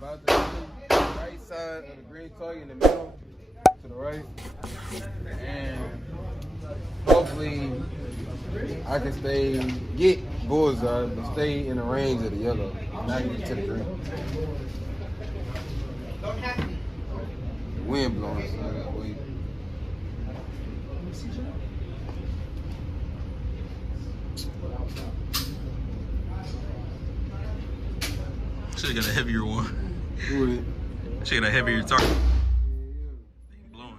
About the right side of the green target in the middle, to the right. And hopefully I can get bullseye, but stay in the range of the yellow, not get to the green. The wind blowing, so I gotta wait. Should've got a heavier one. Do it. Should've got a heavier target. Blowing.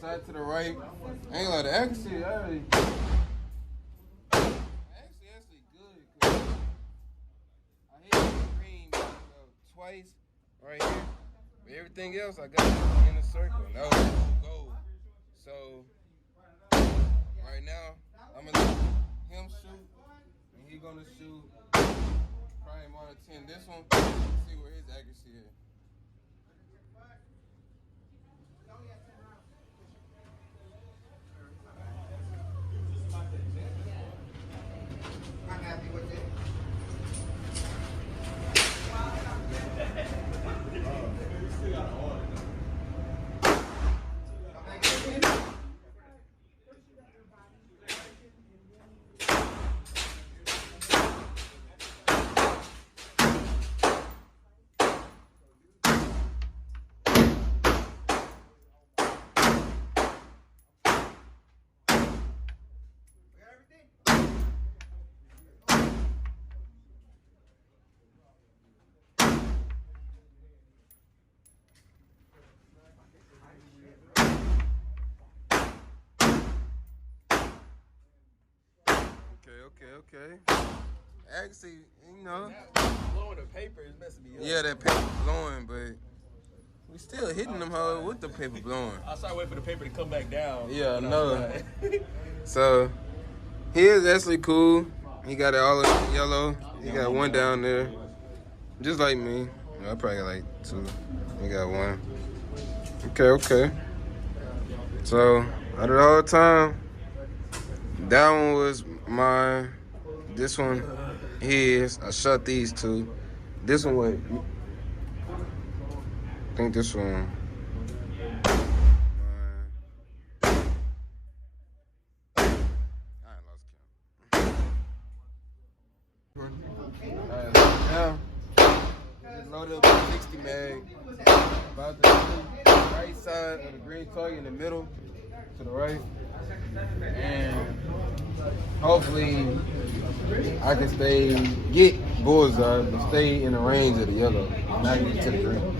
Side to the right. I ain't like the accuracy. Actually good. Cause I hit the green twice right here. But everything else I got in the circle. That was gold. So right now I'm gonna let him shoot, and he gonna shoot probably more than 10. This one, see where his accuracy is. Okay. Actually, you know. Blowing the paper is messing me up. Yeah, that paper blowing, but we still hitting them hoes with the paper blowing. I started waiting for the paper to come back down. Yeah, I know. So, he is actually cool. He got it all in yellow. He got one down there. Just like me. I probably got like two. He got one. Okay. So, out of the whole time, that one was mine. This one, his. I shot these two. This one, wait. I think this one. I ain't lost count. Alright, now, just load up the 60 mag. About the right side of the green target in the middle, to the right. And hopefully I can get bullseye, but stay in the range of the yellow, not get to the green.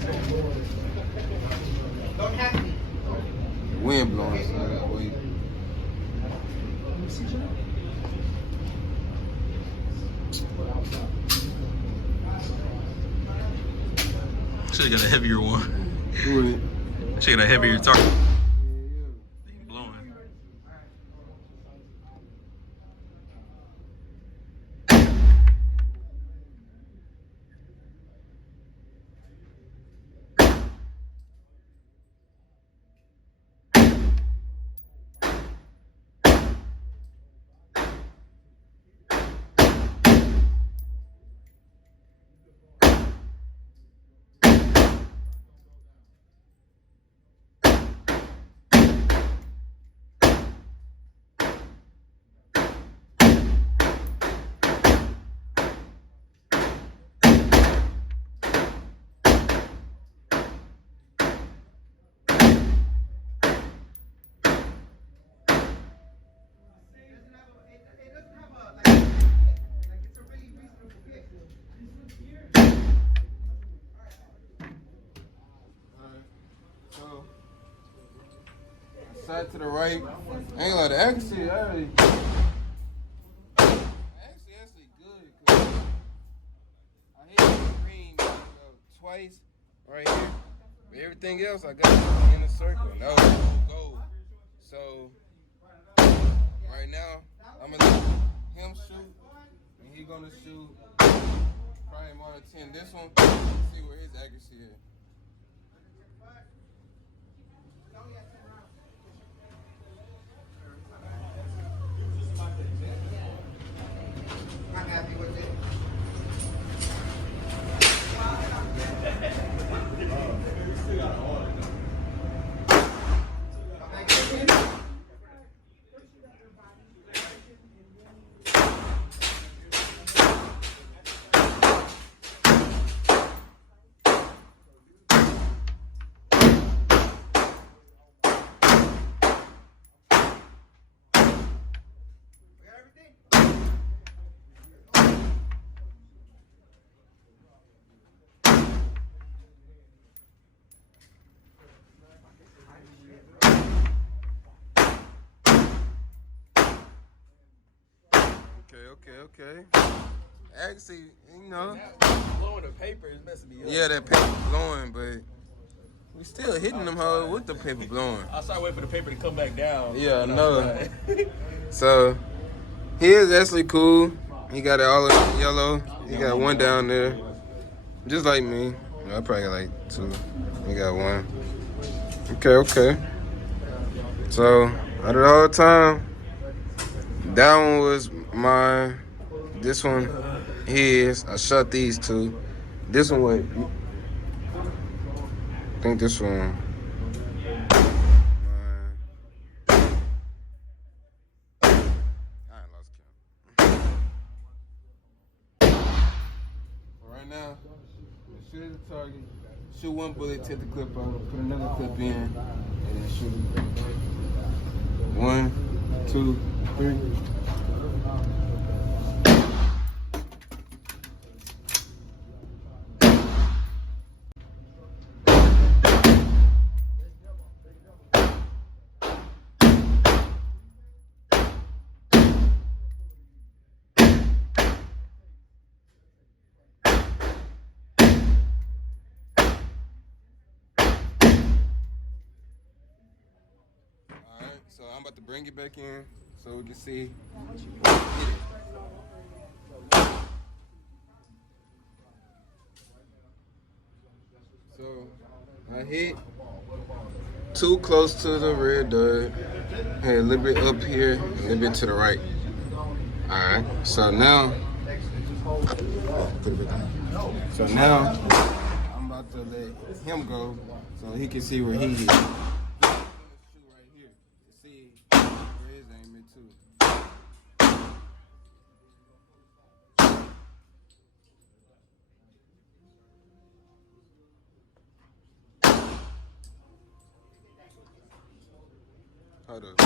The wind blowing, so I gotta wait. Should've got a heavier one. Do it. Should've got a heavier target. side to the right. I ain't like the accuracy. Actually good. 'Cause I hit the green twice right here. But everything else I got in a circle. No goal. So right now I'm gonna let him shoot, and he gonna shoot probably more than 10. This one, see where his accuracy is. I'm happy with it. Okay. Actually, you know. Blowing the paper is messing me up. Yeah, that paper blowing, but we still hitting them hoes with the paper blowing. I started waiting for the paper to come back down. Yeah, I know. So he is actually cool. He got it all in yellow. He got one down there, just like me. I probably got like two. He got one. Okay. So out of all time, that one was mine. This one his. I shot these two. This one went. I think this one. Mine. I ain't lost count. Right now, shoot at the target. Shoot one bullet, take the clip out, put another clip in, and then shoot it. 1, 2, 3. So I'm about to bring it back in so we can see. So I hit too close to the red dot. Hey, a little bit up here, a little bit to the right. Alright, so now I'm about to let him go so he can see where he is. Hold up.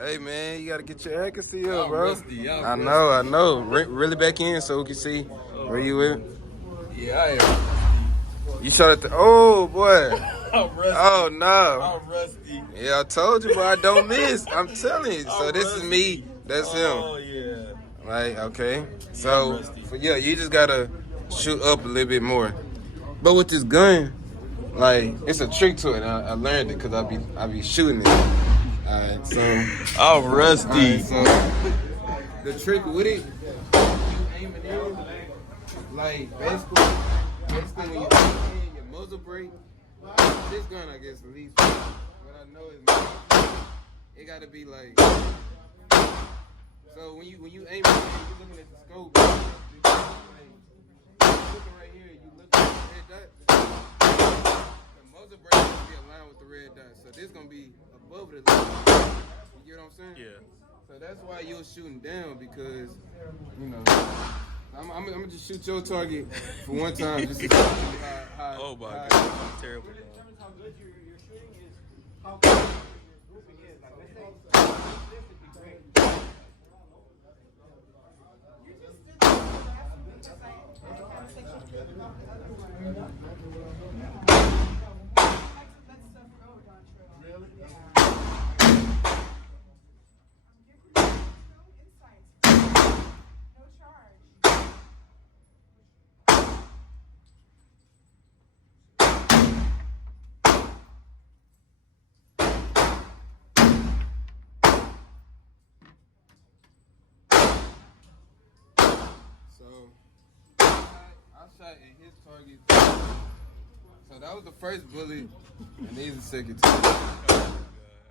Hey man, you gotta get your accuracy up, bro. Rusty, I know. Really back in so we can see where you at. Yeah, I am. You shot at the. Oh boy. I'm rusty. Oh no. I'm rusty. Yeah, I told you, bro. I don't miss. I'm telling you. So this is me. That's him. Oh yeah. Like okay. So you just gotta shoot up a little bit more. But with this gun, like it's a trick to it. I learned it because I be shooting it. Alright, so I'm rusty. so the trick with it, you aim it in, like basically when you aim it in, your muzzle brake. This gun, I guess, at least what I know is it gotta be like. So when you aim it in, you're looking at the scope. You're looking right here, you look at the red dot. The muzzle brake will be aligned with the red dot, so this gonna be above the line. You get what I'm saying? Yeah. So that's why you're shooting down because, you know, I'm gonna just shoot your target for one time just to see how Oh my how- god, I'm terrible. determines how good your shooting is how good your grouping is. Like, let's say this would be great. You just did that last week because I conversation with the other one. I like to let stuff go, Dontrell. Really? Yeah. I'm giving you no insights. No charge. So I shot at his target. So that was the first bullet, and these the second two. Oh my god,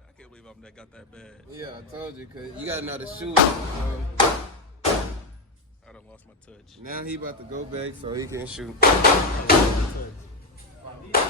I can't believe I'm that got that bad. Yeah, I told you, cause you gotta know the shoot. I done lost my touch. Now he about to go back so he can shoot. These